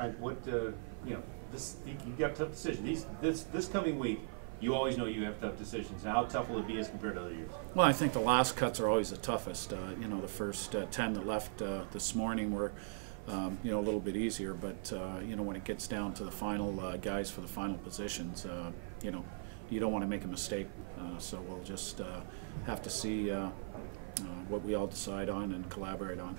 All right, what you know, you've got tough decisions. This coming week, you always know you have tough decisions. Now, how tough will it be as compared to other years? Well, I think the last cuts are always the toughest. You know, the first 10 that left this morning were, you know, a little bit easier. But you know, when it gets down to the final guys for the final positions, you know, you don't want to make a mistake. So we'll just have to see what we all decide on and collaborate on.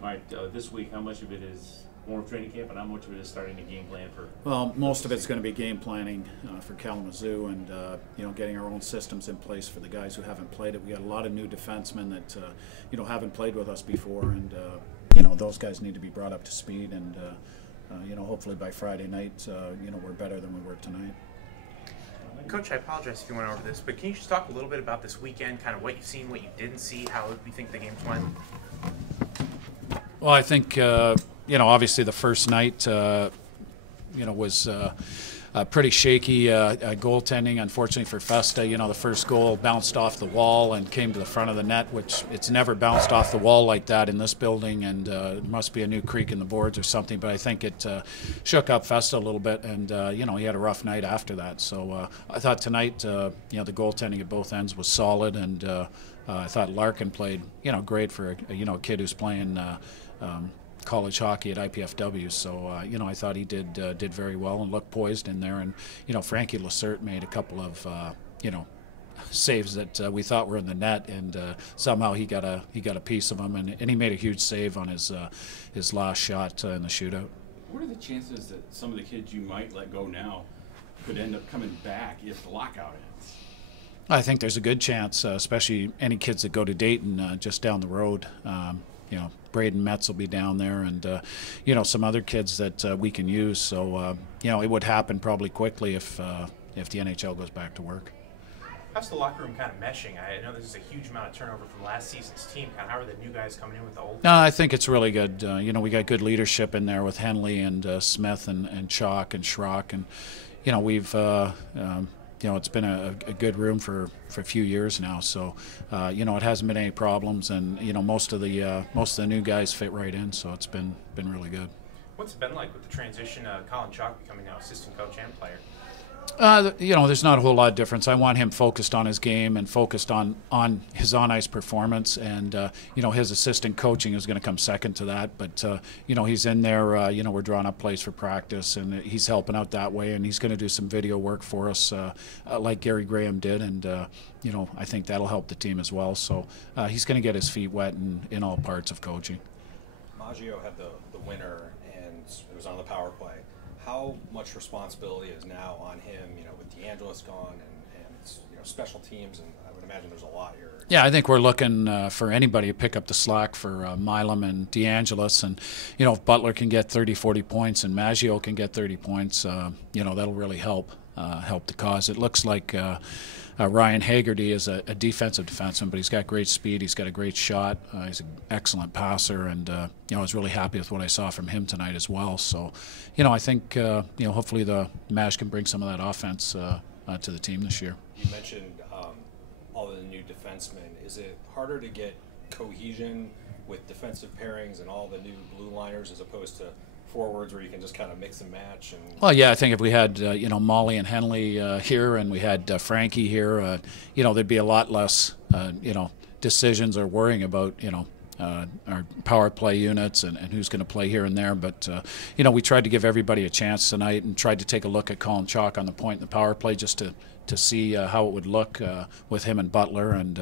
All right, this week, how much of it is more training camp, and how much of it is starting to game plan for? Well, most of it's going to be game planning for Kalamazoo, and you know, getting our own systems in place for the guys who haven't played it. We got a lot of new defensemen that you know, haven't played with us before, and you know, those guys need to be brought up to speed. And you know, hopefully by Friday night, you know, we're better than we were tonight. Coach, I apologize if you went over this, but can you just talk a little bit about this weekend, kind of what you've seen, what you didn't see, how you think the games went? Well, I think you know, obviously the first night you know, was pretty shaky goaltending. Unfortunately for Festa, you know, the first goal bounced off the wall and came to the front of the net, which it's never bounced off the wall like that in this building, and it must be a new creak in the boards or something. But I think it shook up Festa a little bit, and you know, he had a rough night after that. So I thought tonight, you know, the goaltending at both ends was solid, and I thought Larkin played, you know, great for you know, a kid who's playing college hockey at IPFW. So you know, I thought he did very well and looked poised in there. And you know, Frankie Lacerte made a couple of you know, saves that we thought were in the net, and somehow he got a piece of them, and he made a huge save on his last shot in the shootout. What are the chances that some of the kids you might let go now could end up coming back if the lockout ends? I think there's a good chance, especially any kids that go to Dayton just down the road. You know, Braden Metz will be down there, and you know, some other kids that we can use. So you know, it would happen probably quickly if the NHL goes back to work. How's the locker room kind of meshing? I know this is a huge amount of turnover from last season's team. Kind of how are the new guys coming in with the old? No, I think it's really good. You know, we got good leadership in there with Henley and Smith and Chalk and Schrock, and you know, we've you know, it's been a good room for a few years now, so you know, it hasn't been any problems, and you know, most of the new guys fit right in, so it's been really good. What's it been like with the transition, Colin Chalk becoming now assistant coach and player? You know, there's not a whole lot of difference. I want him focused on his game and focused on his on-ice performance, and you know, his assistant coaching is going to come second to that. But you know, he's in there. You know, we're drawing up plays for practice, and he's helping out that way. And he's going to do some video work for us, like Gary Graham did. And you know, I think that'll help the team as well. So he's going to get his feet wet in all parts of coaching. Maggio had the winner, and it was on the power play. How much responsibility is now on him, you know, with DeAngelis gone and you know, special teams, and I would imagine there's a lot here. Yeah, I think we're looking for anybody to pick up the slack for Milam and DeAngelis, and you know, if Butler can get 30, 40 points and Maggio can get 30 points, you know, that'll really help the cause. It looks like Ryan Haggerty is a defensive defenseman, but he's got great speed. He's got a great shot. He's an excellent passer, and you know, I was really happy with what I saw from him tonight as well. So, you know, I think you know, hopefully the Mash can bring some of that offense to the team this year. You mentioned all of the new defensemen. Is it harder to get cohesion with defensive pairings and all the new blue liners as opposed to forwards where you can just kind of mix and match? And well, yeah, I think if we had you know, Molly and Henley here, and we had Frankie here, you know, there'd be a lot less you know, decisions or worrying about, you know, our power play units and who's going to play here and there. But you know, we tried to give everybody a chance tonight and tried to take a look at Colin Chalk on the point in the power play just to see how it would look with him and Butler. And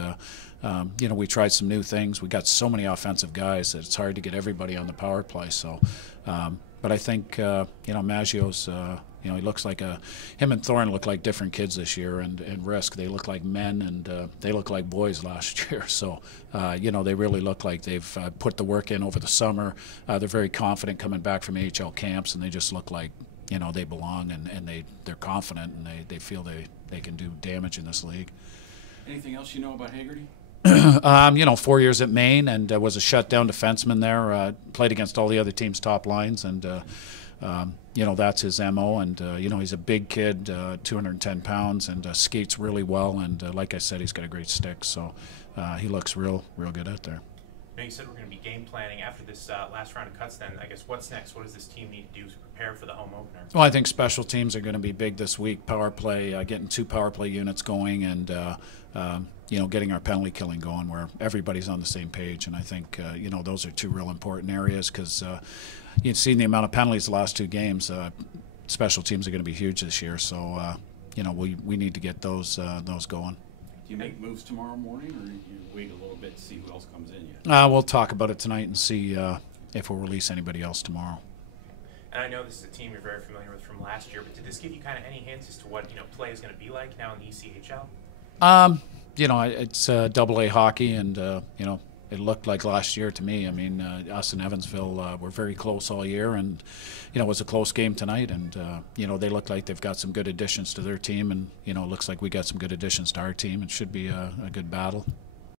you know, we tried some new things. We got so many offensive guys that it's hard to get everybody on the power play. So, but I think you know, Maggio's you know, he looks like him and Thorne look like different kids this year, and Risk, they look like men, and they look like boys last year. So you know, they really look like they've put the work in over the summer. They're very confident coming back from AHL camps, and they just look like, you know, they belong, and they're confident, and they feel they can do damage in this league. Anything else you know about Haggerty? You know, 4 years at Maine, and was a shutdown defenseman there. Played against all the other teams' top lines, and you know, that's his MO. And you know, he's a big kid, 210 pounds, and skates really well. And like I said, he's got a great stick, so he looks real good out there. know, you said we're going to be game planning after this last round of cuts. Then I guess what's next? What does this team need to do to prepare for the home opener? Well, I think special teams are going to be big this week. Power play, getting 2 power play units going, and getting our penalty killing going, where everybody's on the same page. And I think those are 2 real important areas, because you've seen the amount of penalties the last 2 games. Special teams are going to be huge this year, so we need to get those going. Do you make moves tomorrow morning, or you wait a little bit to see who else comes in yet? We'll talk about it tonight and see if we'll release anybody else tomorrow. And I know this is a team you're very familiar with from last year, but did this give you kind of any hints as to what play is going to be like now in the ECHL? It's AA hockey, and it looked like last year to me. I mean, us in Evansville were very close all year, and it was a close game tonight. And they look like they've got some good additions to their team, and it looks like we got some good additions to our team. It should be a good battle.